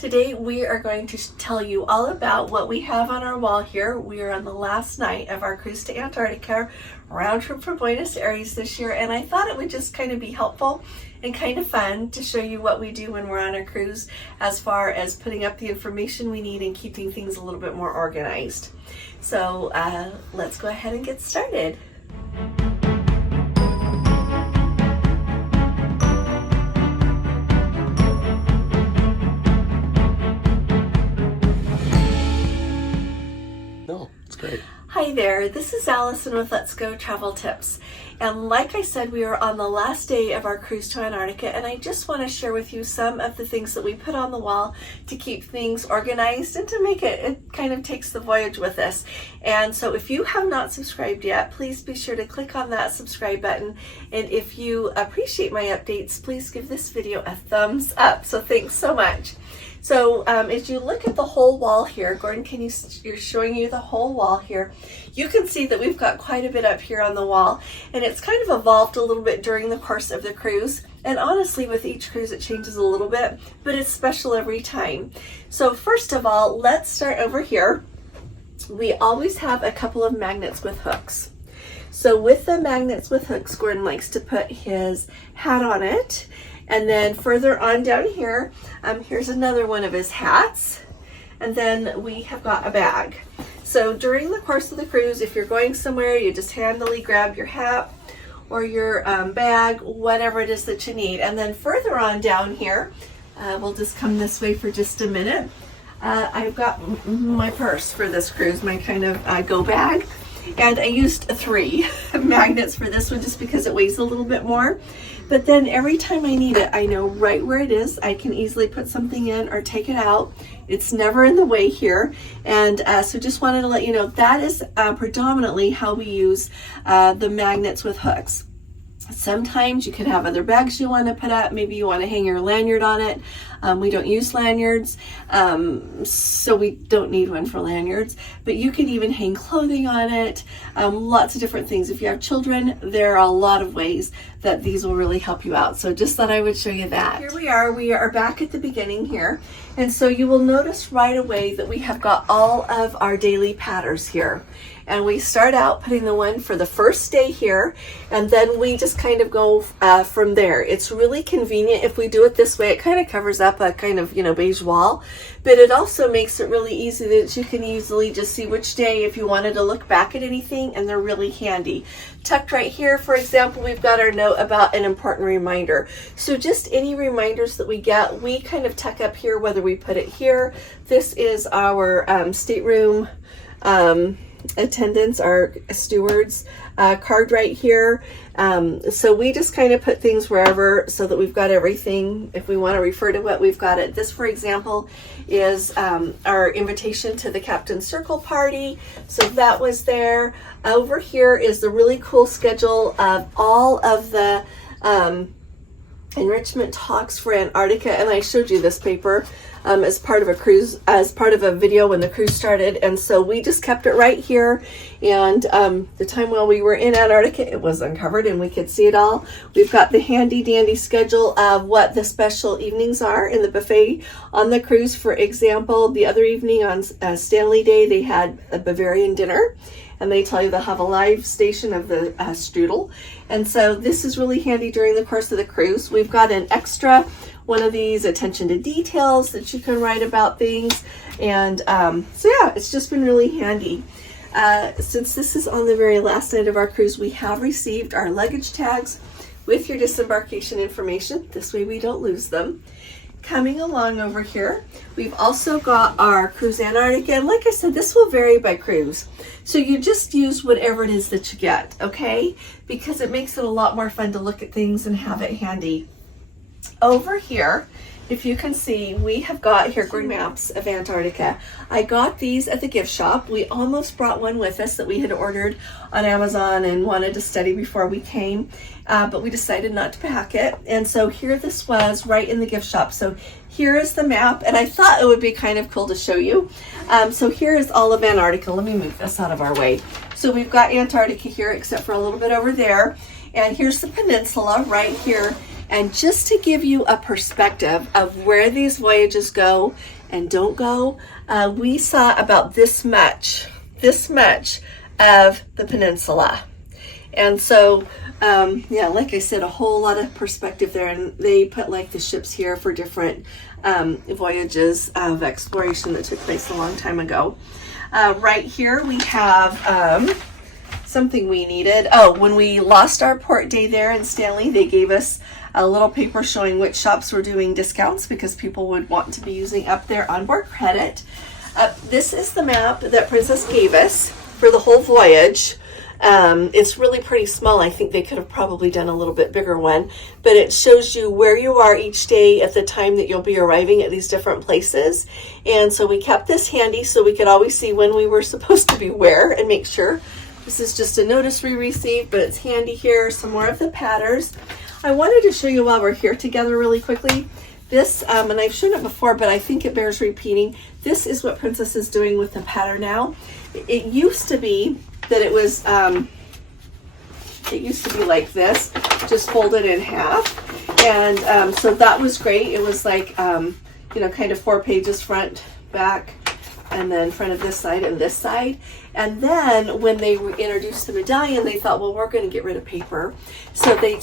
Today we are going to tell you all about what we have on our wall here. We are on the last night of our cruise to Antarctica, round trip from Buenos Aires this year, and I thought it would just kind of be helpful and kind of fun to show you what we do when we're on a cruise as far as putting up the information we need and keeping things a little bit more organized. So let's go ahead and get started. Great. Hi there, this is Allison with Let's Go Travel Tips. And like I said, we are on the last day of our cruise to Antarctica, and I just want to share with you some of the things that we put on the wall to keep things organized and to make it kind of takes the voyage with us. And so if you have not subscribed yet, please be sure to click on that subscribe button. And if you appreciate my updates, please give this video a thumbs up. So thanks so much. So as you look at the whole wall here, Gordon, you're showing you the whole wall here. You can see that we've got quite a bit up here on the wall, and it's kind of evolved a little bit during the course of the cruise. And honestly, with each cruise, it changes a little bit, but it's special every time. So first of all, let's start over here. We always have a couple of magnets with hooks. So with the magnets with hooks, Gordon likes to put his hat on it. And then further on down here, here's another one of his hats. And then we have got a bag. So during the course of the cruise, if you're going somewhere, you just handily grab your hat or your bag, whatever it is that you need. And then further on down here, we'll just come this way for just a minute. I've got my purse for this cruise, my kind of go bag. And I used 3 magnets for this one just because it weighs a little bit more. But then every time I need it, I know right where it is. I can easily put something in or take it out. It's never in the way here. And so just wanted to let you know that is predominantly how we use the magnets with hooks. Sometimes you could have other bags you want to put up. Maybe you want to hang your lanyard on it. We don't use lanyards, so we don't need one for lanyards. But you can even hang clothing on it. Lots of different things. If you have children, there are a lot of ways that these will really help you out. So just thought I would show you that. Here we are back at the beginning here. And so you will notice right away that we have got all of our daily patterns here. And we start out putting the one for the first day here, and then we just kind of go from there. It's really convenient if we do it this way. It kind of covers up a kind of, beige wall, but it also makes it really easy that you can easily just see which day if you wanted to look back at anything, and they're really handy. Tucked right here, for example, we've got our note about an important reminder. So just any reminders that we get, we kind of tuck up here, whether we put it here. This is our stateroom attendants, our stewards card right here. So we just kind of put things wherever so that we've got everything. If we want to refer to it, we've got it. This, for example, is our invitation to the Captain's Circle party. So that was there. Over here is the really cool schedule of all of the enrichment talks for Antarctica, and I showed you this paper as part of a cruise, as part of a video when the cruise started, and so we just kept it right here. And the time while we were in Antarctica, it was uncovered and we could see it all. We've got the handy dandy schedule of what the special evenings are in the buffet on the cruise. For example, the other evening on Stanley Day, they had a Bavarian dinner, and they tell you they'll have a live station of the strudel. And so this is really handy during the course of the cruise. We've got an extra one of these attention to details that you can write about things. And so yeah, it's just been really handy. Since this is on the very last night of our cruise, we have received our luggage tags with your disembarkation information. This way we don't lose them. Coming along over here, we've also got our Cruise Antarctica, and like I said, this will vary by cruise. So you just use whatever it is that you get, okay? Because it makes it a lot more fun to look at things and have it handy. Over here, if you can see, we have got here maps of Antarctica. I got these at the gift shop. We almost brought one with us that we had ordered on Amazon and wanted to study before we came, but we decided not to pack it. And so here this was right in the gift shop. So here is the map, and I thought it would be kind of cool to show you. So here is all of Antarctica. Let me move this out of our way. So we've got Antarctica here, except for a little bit over there. And here's the peninsula right here And just to give you a perspective of where these voyages go and don't go, we saw about this much of the peninsula. And so, yeah, like I said, a whole lot of perspective there. And they put like the ships here for different voyages of exploration that took place a long time ago. Right here we have something we needed. Oh, when we lost our port day there in Stanley, they gave us a little paper showing which shops were doing discounts because people would want to be using up their onboard credit. This is the map that Princess gave us for the whole voyage. It's really pretty small. I think they could have probably done a little bit bigger one, but it shows you where you are each day at the time that you'll be arriving at these different places. And so we kept this handy so we could always see when we were supposed to be where and make sure. This is just a notice we received, but it's handy here. Some more of the patterns. I wanted to show you while we're here together really quickly. This, and I've shown it before, but I think it bears repeating. This is what Princess is doing with the pattern now. It used to be that it was, it used to be like this, just folded in half. And so that was great. It was like, you know, kind of 4 pages front, back, and then front of this side and this side. And then when they introduced the medallion, they thought, well, we're going to get rid of paper. So they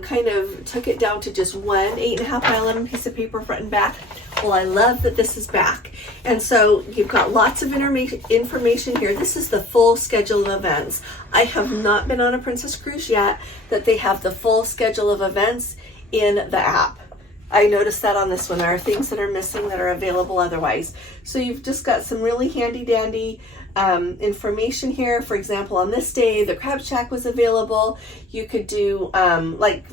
kind of took it down to just one 8.5 by 11 piece of paper front and back. Well, I love that this is back. And so you've got lots of information here. This is the full schedule of events. I have not been on a Princess cruise yet that they have the full schedule of events in the app. I noticed that on this one. There are things that are missing that are available otherwise. So you've just got some really handy dandy information here. For example, on this day, the Crab Shack was available. You could do like,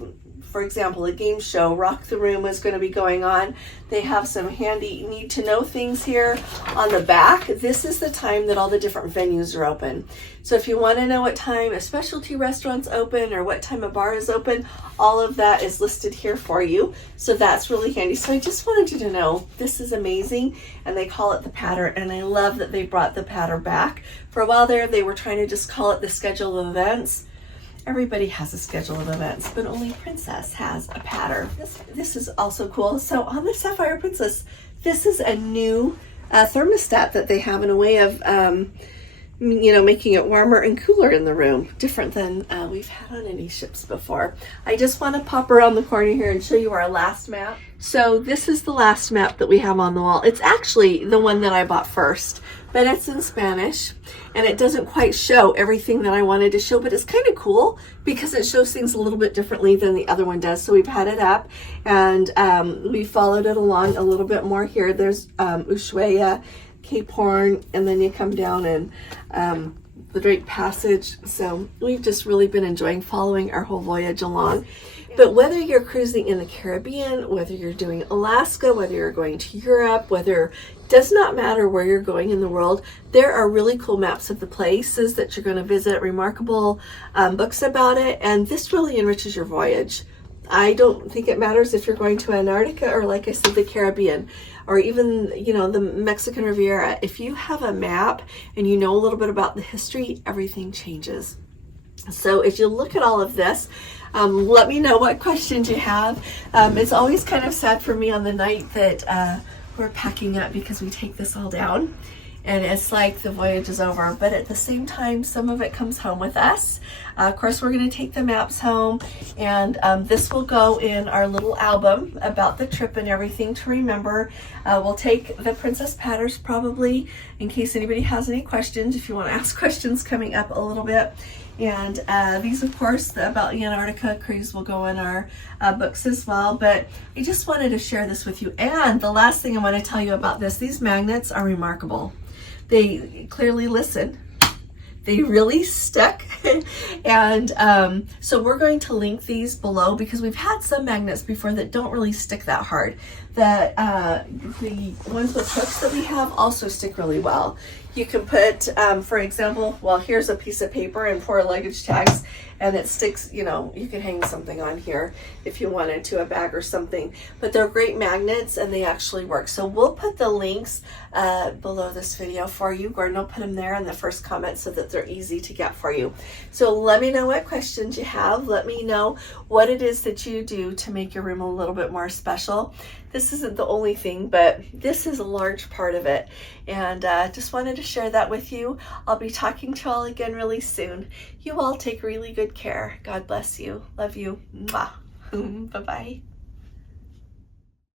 for example, a game show, Rock the Room, is going to be going on. They have some handy need to know things here on the back. This is the time that all the different venues are open. So if you want to know what time a specialty restaurant's open or what time a bar is open, all of that is listed here for you. So that's really handy. So I just wanted you to know this is amazing, and they call it the pattern, and I love that they brought the pattern back. For a while there, they were trying to just call it the schedule of events. Everybody has a schedule of events, but only Princess has a pattern. This is also cool. So on the Sapphire Princess, this is a new thermostat that they have in a way of, you know, making it warmer and cooler in the room, different than we've had on any ships before. I just want to pop around the corner here and show you our last map. So this is the last map that we have on the wall. It's actually the one that I bought first, but it's in Spanish and it doesn't quite show everything that I wanted to show, but it's kind of cool because it shows things a little bit differently than the other one does. So we've had it up and we followed it along a little bit more here. There's Ushuaia, Cape Horn, and then you come down and the Drake Passage. So we've just really been enjoying following our whole voyage along. But whether you're cruising in the Caribbean, whether you're doing Alaska, whether you're going to Europe, does not matter where you're going in the world, there are really cool maps of the places that you're going to visit, remarkable books about it, and this really enriches your voyage. I don't think it matters if you're going to Antarctica or, like I said, the Caribbean, or even, you know, the Mexican Riviera. If you have a map and you know a little bit about the history, everything changes. So if you look at all of this, let me know what questions you have. It's always kind of sad for me on the night that we're packing up because we take this all down and it's like the voyage is over, but at the same time, some of it comes home with us. Of course, we're going to take the maps home, and this will go in our little album about the trip and everything to remember. We'll take the Princess patterns probably in case anybody has any questions, if you want to ask questions coming up a little bit. And these, of course, about the Antarctica cruise will go in our books as well. But I just wanted to share this with you. And the last thing I want to tell you about this, these magnets are remarkable. They clearly listen. They really stuck. And so we're going to link these below because we've had some magnets before that don't really stick that hard. The ones with hooks that we have also stick really well. You can put, for example, well, here's a piece of paper and 4 luggage tags, and it sticks, you know, you can hang something on here if you wanted to, a bag or something. But they're great magnets and they actually work. So we'll put the links below this video for you. Gordon will put them there in the first comment so that they're easy to get for you. So let me know what questions you have. Let me know what it is that you do to make your room a little bit more special. This isn't the only thing, but this is a large part of it. And just wanted to share that with you. I'll be talking to you all again really soon. You all take really good care. God bless you. Love you. Mwah. Bye-bye.